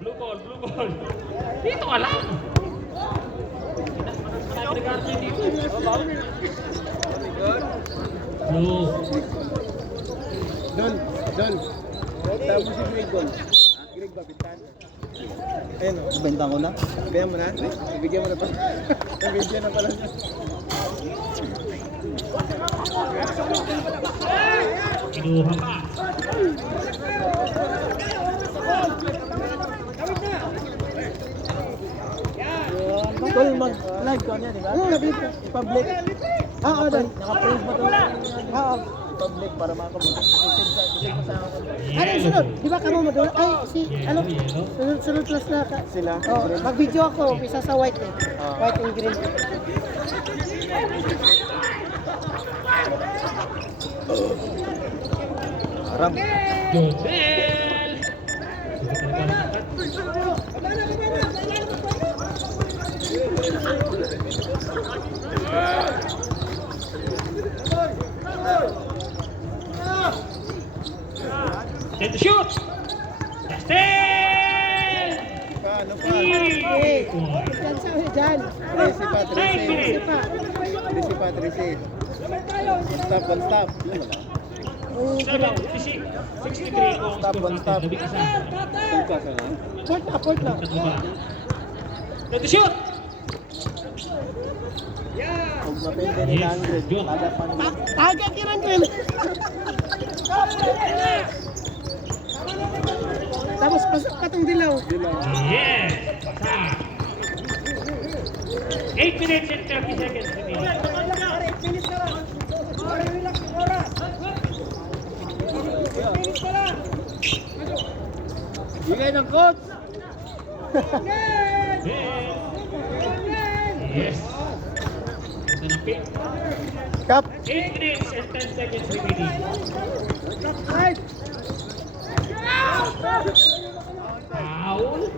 Blue ball, blue ball. Dito ka lang. Blue. Don. Tapos si Greg Ball. Greg ba, bintan? Ayun o. Bintan ko na? Kaya mo na? Ibigyan mo na pa. Nabigyan na pala niya. Kinuha pa. Tol, mag-live ka niya, di ba? Oo, i-public. Naka-praise ba ito? I-public para makakamot. Ano yung sunod? Di ba kamo mo doon? Ay, si, ano? Sunod class na ka. Sila? Oh, mag-video ako, isa sa white eh. White and green. Aram. Jodel. Set to shoot. Justin. Paano pa? Eh, dyan sa dyan. Tracy pa, Tracy. Kasi pa. Tracy pa, Tracy. One stop. Yung gulaw. 63 kung Stop, one stop. Gabi isa. Port na. Tatlo ba? Set to shoot. Kung mapende ni Landred, agad pa naman. Agad yan rin. Tapos pasok ka tong dilaw. Yes. Pasa. 8 minutes and 30 seconds remaining. Bigay ng coach! Yes. Ito na pick. Cup! 8 minutes and 10 seconds remaining. Foul.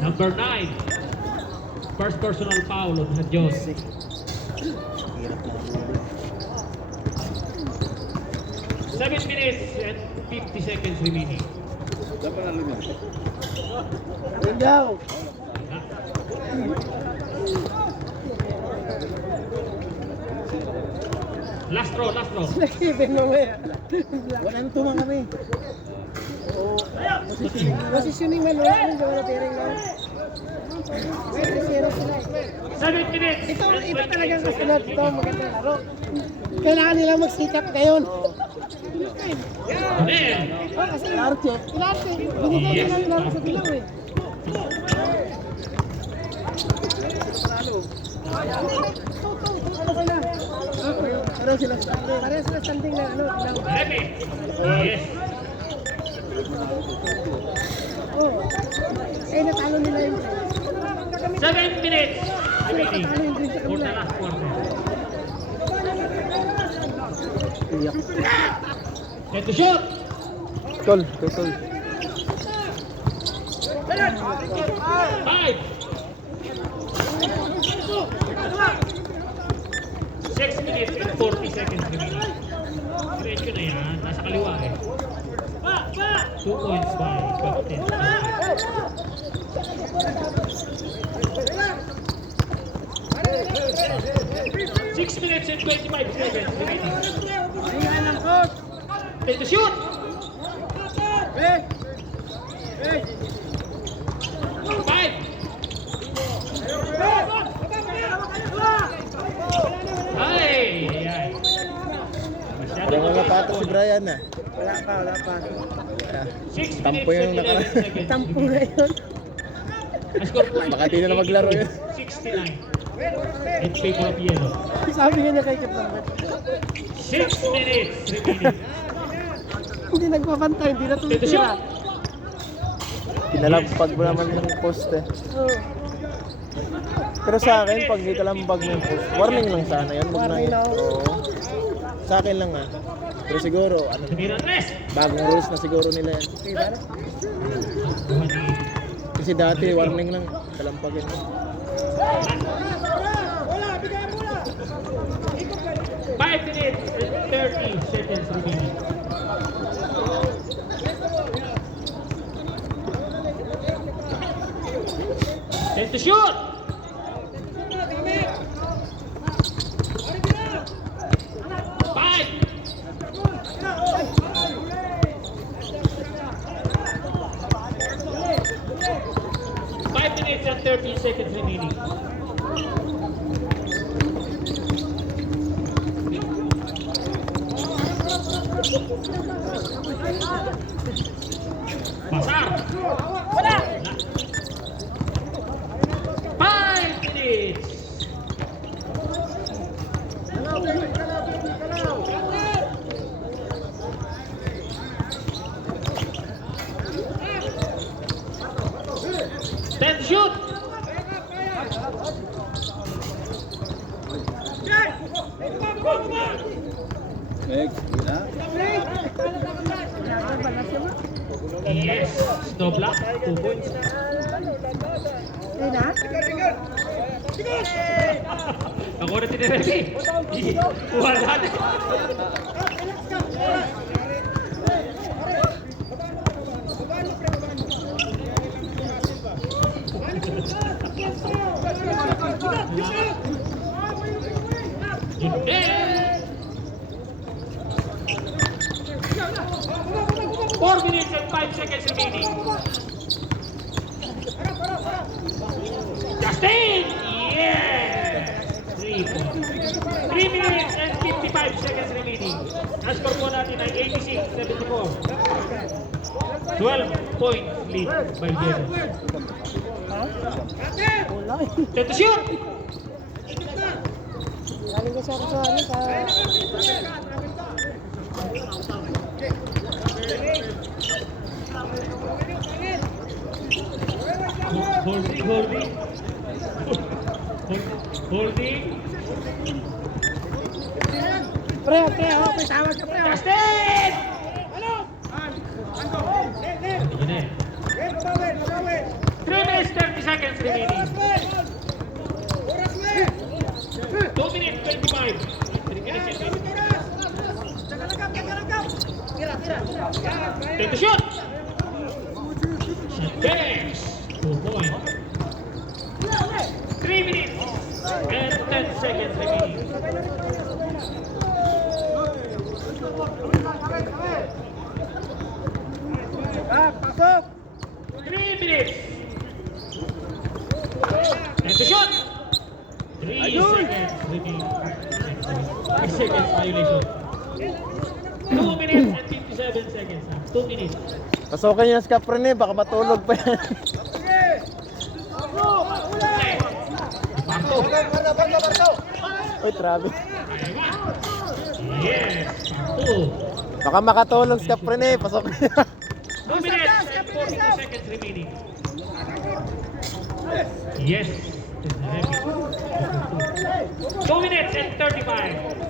Number 9. First personal foul on Hadjos. Hirap na. 7 minutes and 50 seconds remaining. Dapat na lumiyan. Yun daw! Last row, last row. Nag-even mo eh. Walang tumang kami. Positioning man wala nang gawa na tiring lang. 0-0 sila. 7 minutes. Ito and 28 talagang seconds kasunod. Ito remaining. magandang laro. Kailangan nilang mag-sit-up ngayon. Then, Oh, kasi Larche, binigay nila yung laro sa dilaw eh. Ano ka na? Parang sila standing. Pareho sila standing na ano, dilaw. Remy. Yes. Oh. Eh, natalo nila yung 7 minutes remaining. natalo yung green sa For the kabila. last quarter. Iyak. Set to shoot. Tol. 5. 6 minutes and 40 seconds remaining. Diretso na yan. Nasa kaliwa eh. 2 points by Captain. 6 minutes and 25 seconds remaining. Set to shoot. 5. Ay! Masyado Wala mga pato si Brian na. Wala pa. 6 Tampo minutes yung and nakara- 11 seconds. Tampo na yun. Ang score po Baka di na maglaro yun. 69. In favor of yellow. Sabi nga niya kay Kip Lambert. 6 minutes remaining. Hindi nagpapantay, hindi na Set to tumitira. shoot. Pinalampag mo naman yung poste. Oh, Pero sa akin, pag di kalambag mo yung poste, warning lang sana yun. Wag na Warning yun. lang. Oo. Sa akin lang ah. Pero siguro, ano, Tumira Tres. bagong rules na siguro nila yan. diba? Kasi dati, warning lang, kalampagin mo. 5 minutes and 30 seconds remaining. 10 to shoot! Five! 5 minutes and 13 seconds remaining. Pasar! Wala! 5 minutes! Ten shoot! Next, na. Yes! Snow block, 2 points. Ayun na. Ako na tiniresi. Kuha natin. Junel! 4 minutes and 5 seconds remaining. Justin! Yes! 3 points. 3 minutes and 55 seconds remaining. Ang score po natin ay 86-74. 12 points lead by Diego. Wala eh. 10 to shoot! Galing kasi ako sa ano, sa... Holding. Holding. Pre, oh, may tawag ka pre, oh. Justin! Yun eh. 3 minutes 30 seconds remaining. 2 minutes 25. 3 minutes and 25. Take the shot! Yes! 2 points. 3 minutes and 10 seconds remaining. Pasok! 3 minutes. Take the shot! 3 seconds remaining. 3 seconds violation. 2 minutes and 57 seconds. 2 minutes. Pasokan yung scapper niya, baka matulog pa yan. Parto. Uy, trabe. Yes, Parto. Baka makatulog scapper niya, pasok niya. 2 minutes and 42 seconds remaining. Yes. 2 minutes and 35.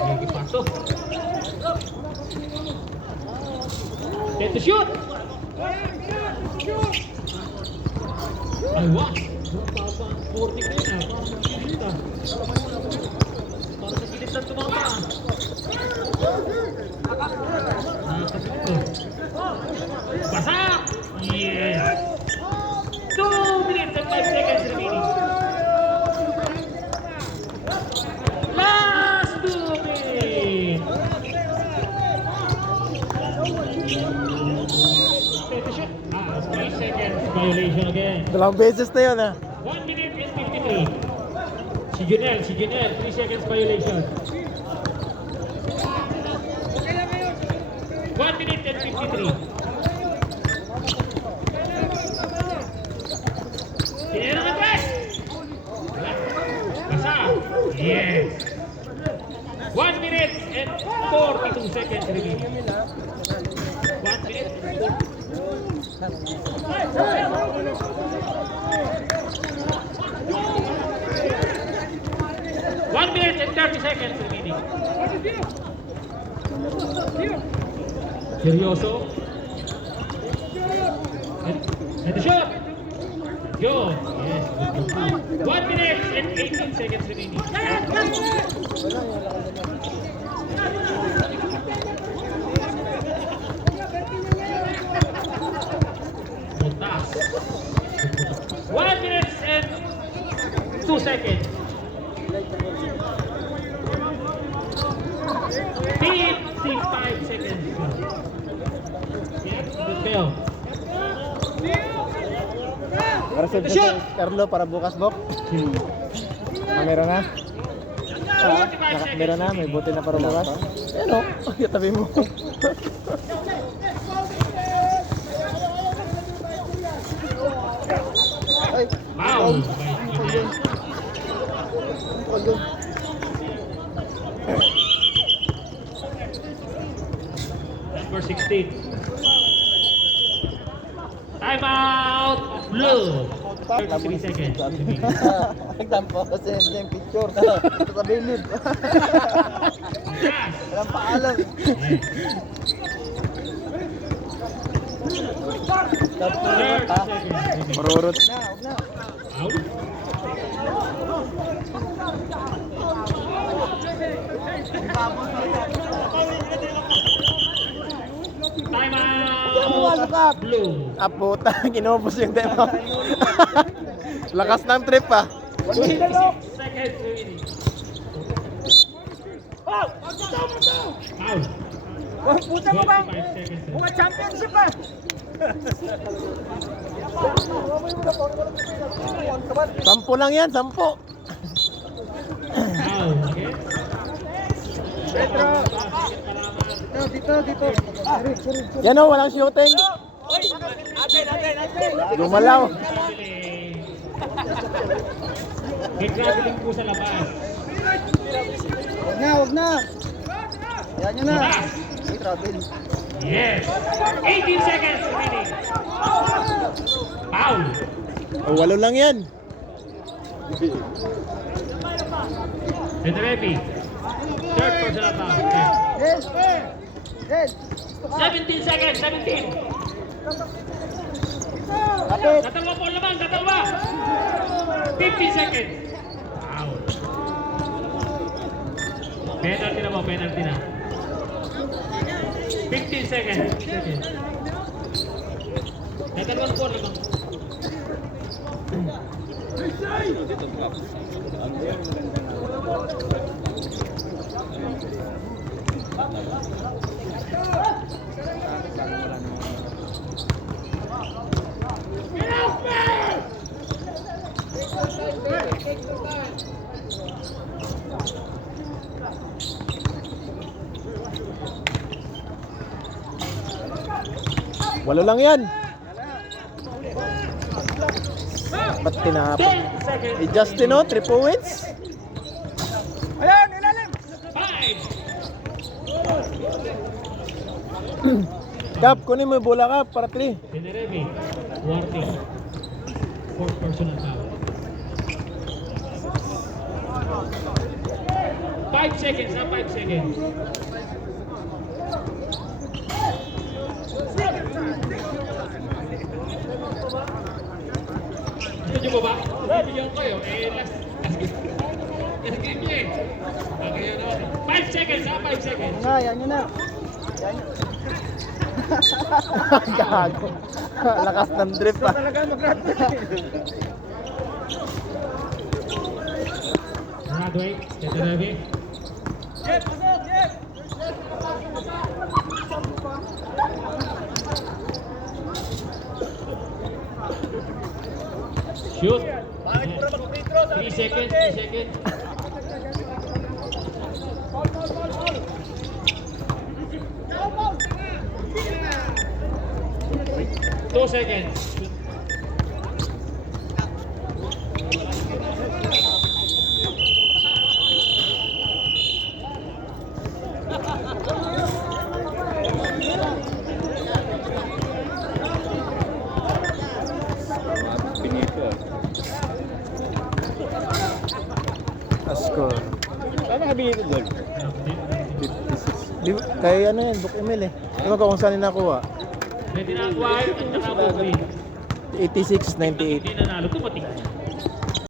Lagi Parto. Get the shoot. Ay, wow. 40 na yun, ah. Para sa gilid ng tumama. Basak! Yes! 2 minutes and 5 seconds remaining. Last 2 minutes! Take the shot. 3 seconds violation again. Dalawang beses na yun, ha. 1 minute and 53. Si Junel, 3 seconds violation. 1 minute and 53. Tinira ng press! Basa! Yes! 1 minute and 42 seconds remaining. 1 minute and 1 minute and 30 seconds remaining. Seryoso? And the shot! Go! Yes, good. 1 minute and 18 seconds remaining. 55 seconds. Good kayo. Reserve na si Carlo para bukas, Bok. Meron na? Meron na, may buti na para bukas. Ano? Tabi mo. Ay, Wow! Number 16. Time out! Blue! 33 seconds. nagtampo kasi yung picture. Sa bilid. Walang paalam. Marurot na, huwag na. Out? Time out! Blue! Ah, puta, ginubos yung demo. Lakas ng trip ah. 26 seconds remaining. Foul! Puta mo bang? 25 seconds. Mga championship ah! Sampo lang yan, sampo. Foul, okay? Petro! Dito. Yan o, walang shooting. Gumalaw. May traveling po sa labas. Huwag na! Yan nyo na! Yes! 18 seconds remaining. Foul! O, walo lang yan. Ready? Third personal foul. Yes! Yes! 17 seconds, 17. Kapit! Katalwa po naman, katalwa. 15 seconds. Foul. Penalty na po, penalty na. 15 seconds. Katalwa po naman. Walo lang yan. Ba't tinapon? 10 seconds. Eh, Justin o, 3 points. Ayan! Ilalim! 5. Kap, kunin mo yung bola ka para 3. Tenerebe, warning. Fourth personal foul. 5 seconds, 5 seconds. Gusto nyo ba? Bibigyan ko kayo. Last game nyo eh. Okay, 5 seconds, 5 seconds. Yan nyo na! Gago. Lakas ng drip ah. Talaga mag-graduate! Graduate, Tenerebe. Shoot. 3 seconds, 3 seconds. Two seconds. Score. Saan nakabili ko gold? 56. Kaya ano yan, book email eh. Ewan ko kung saan yung nakuha. May tinakuha at saka Bobby. 86, 98. Hindi nanalo. Tumating.